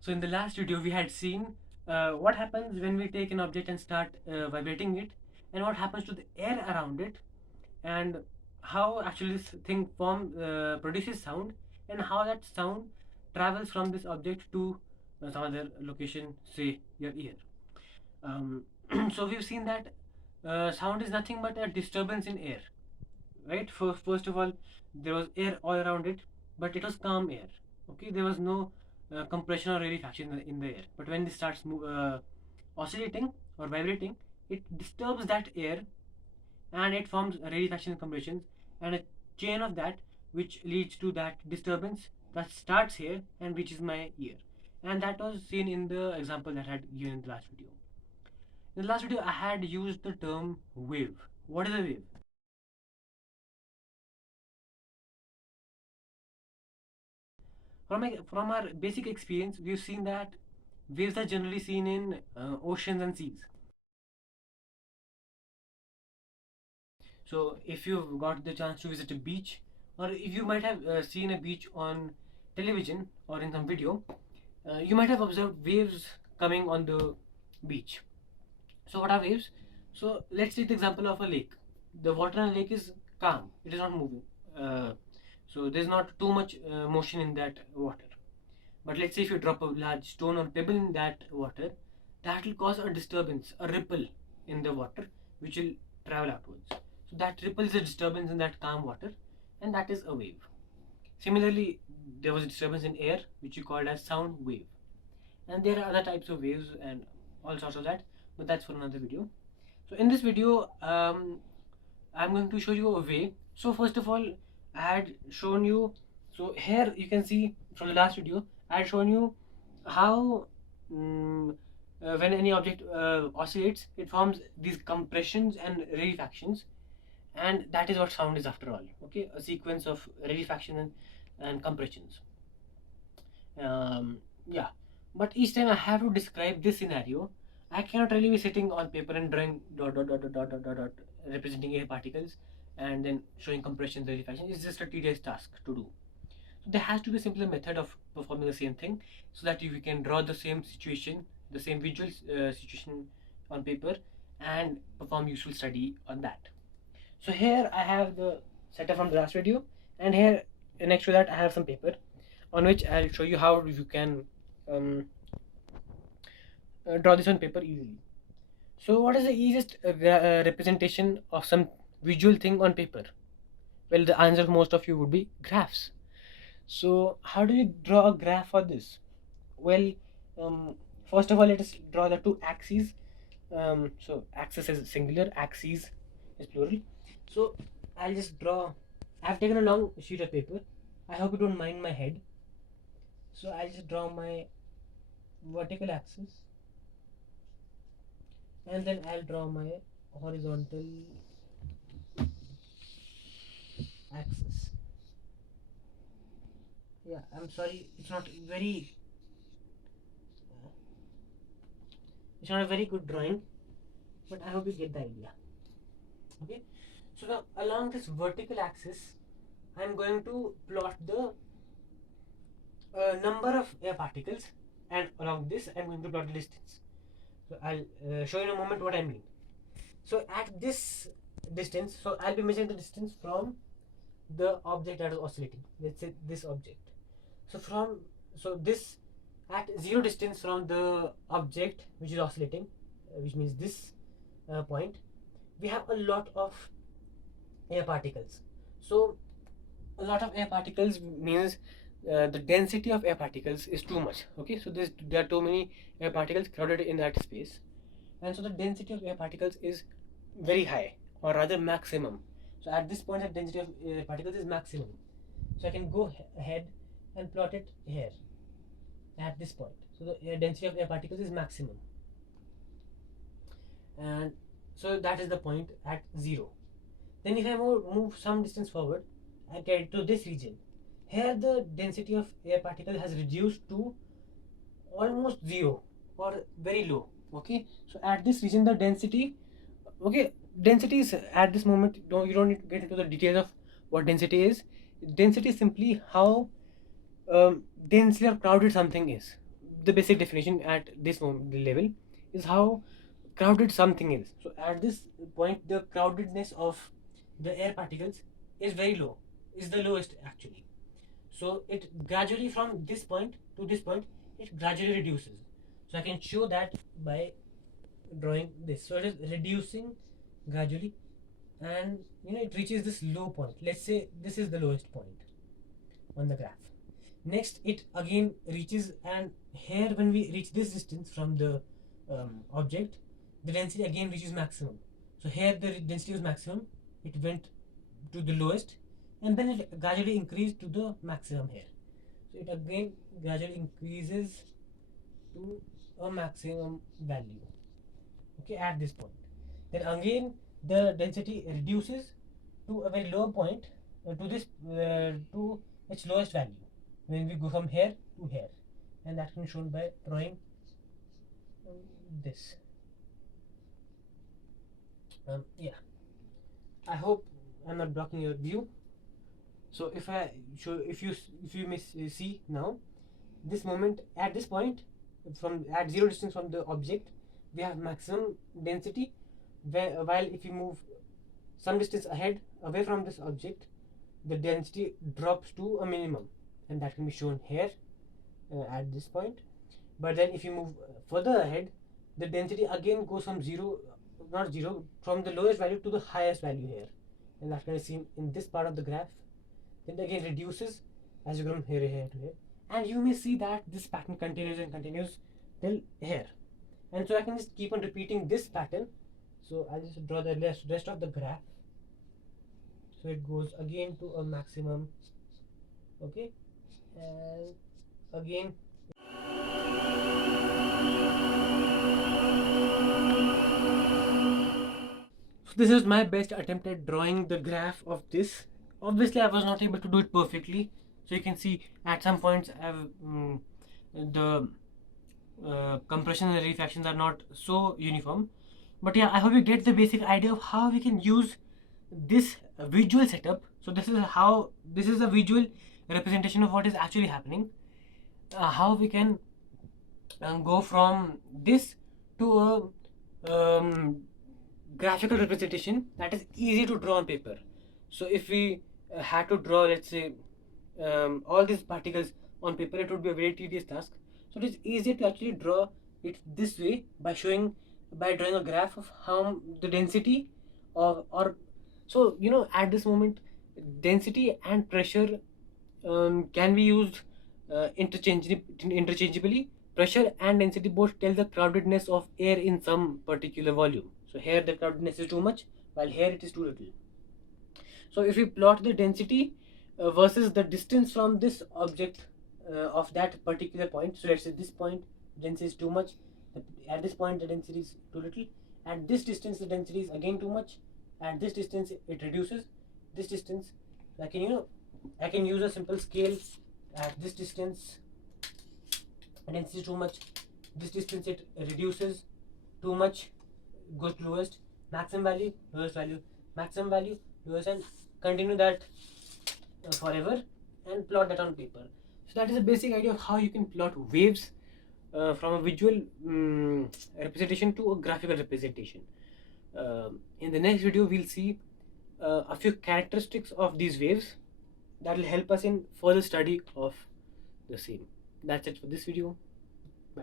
So in the last video, we had seen what happens when we take an object and start vibrating it, and what happens to the air around it, and how actually this thing produces sound, and how that sound travels from this object to some other location, say your ear. Um, so we've seen that sound is nothing but a disturbance in air, right? First of all, there was air all around it, but it was calm air. Okay, there was no compression or rarefaction in the air. But when it starts oscillating or vibrating, it disturbs that air, and it forms rarefaction and compressions, and a chain of that which leads to that disturbance that starts here and reaches my ear. And that was seen in the example that I had given in the last video. In the last video, I had used the term wave. What is a wave? From our basic experience, we've seen that waves are generally seen in oceans and seas. So if you've got the chance to visit a beach, or if you might have seen a beach on television or in some video, you might have observed waves coming on the beach. So what are waves? So let's take the example of a lake. The water in a lake is calm; it is not moving. So there's not too much motion in that water. But let's say if you drop a large stone or pebble in that water, that will cause a disturbance, a ripple in the water, which will travel outwards. So that ripple is a disturbance in that calm water, and that is a wave. Similarly, there was a disturbance in air, which you called as sound wave. And there are other types of waves and all sorts of that, but that's for another video. So in this video, I'm going to show you a way. So first of all, I had shown you. So here you can see from the last video, I had shown you how when any object oscillates, it forms these compressions and rarefactions, and that is what sound is after all. Okay, a sequence of rarefaction and compressions. Yeah, but each time I have to describe this scenario, I cannot really be sitting on paper and drawing dot dot dot dot dot dot dot, dot representing air particles and then showing compression rarefaction. It's just a tedious task to do. So there has to be a simpler method of performing the same thing, so that we can draw the same situation, the same visual situation on paper, and perform useful study on that. So here I have the setup from the last video, and here next to that I have some paper on which I'll show you how you can um, draw this on paper easily. So what is the easiest representation of some visual thing on paper? Well, the answer for most of you would be graphs. So how do you draw a graph for this? Well, first of all, let us draw the two axes. So axis is singular, axes is plural. So I'll just draw. I've taken a long sheet of paper. I hope you don't mind my head. So I'll just draw my vertical axis, and then I'll draw my horizontal axis. Yeah, I'm sorry, it's not a very good drawing, but I hope you get the idea. Okay, so now along this vertical axis, I'm going to plot the number of air particles, and along this I'm going to plot the distance. So I'll show you in a moment what I mean. So at this distance, so I'll be measuring the distance from the object that is oscillating. Let's say this object. So this at zero distance from the object which is oscillating, which means this point, we have a lot of air particles. So a lot of air particles means the density of air particles is too much. Okay, so there are too many air particles crowded in that space, and so the density of air particles is very high, or rather maximum. So at this point, the density of air particles is maximum. So I can go ahead and plot it here at this point. So the density of air particles is maximum, and so that is the point at zero. Then if I move some distance forward, I get to this region. Here the density of air particle has reduced to almost zero or very low. Okay, so at this region the density, okay, density is at this moment, you don't need to get into the details of what density is. Density is simply how densely or crowded something is. the basic definition at this level is how crowded something is. So at this point, the crowdedness of the air particles is very low, is the lowest actually. So it gradually from this point to this point, it gradually reduces. So I can show that by drawing this. So it is reducing gradually, and it reaches this low point. Let's say this is the lowest point on the graph. Next it again reaches, and here when we reach this distance from the object, the density again reaches maximum. So here the density was maximum, it went to the lowest, and then it gradually increased to the maximum here. So it again gradually increases to a maximum value, okay, at this point. Then again the density reduces to a very low point, to its lowest value when we go from here to here, and that can be shown by drawing this. Yeah, I hope I'm not blocking your view. So if you may see now, this moment at this point, from at zero distance from the object, we have maximum density, while if you move some distance away from this object, the density drops to a minimum, and that can be shown here at this point. But then if you move further ahead, the density again goes from from the lowest value to the highest value here, and that can be seen in this part of the graph. Then again reduces as you go from here to here, and you may see that this pattern continues till here. And so I can just keep on repeating this pattern. So I'll just draw the rest of the graph. So it goes again to a maximum, okay, and again. So this is my best attempt at drawing the graph of this. Obviously I was not able to do it perfectly, so you can see at some points the compression and refractions are not so uniform. But yeah, I hope you get the basic idea of how we can use this visual setup. So this is a visual representation of what is actually happening, how we can go from this to a graphical representation that is easy to draw on paper. So if we had to draw, let's say, all these particles on paper, it would be a very tedious task. So it is easier to actually draw it this way by drawing a graph of how the density or so at this moment, density and pressure can be used interchangeably. Pressure and density both tell the crowdedness of air in some particular volume. So here the crowdedness is too much, while here it is too little. So if we plot the density versus the distance from this object of that particular point, so let's say this point density is too much, at this point the density is too little, at this distance the density is again too much, at this distance it reduces, this distance I can use a simple scale. At this distance density is too much, this distance it reduces, too much goes to lowest, maximum value, lowest value, maximum value, lowest, and continue that forever, and plot that on paper. So that is a basic idea of how you can plot waves from a visual representation to a graphical representation. In the next video we'll see a few characteristics of these waves that will help us in further study of the same. That's it for this video.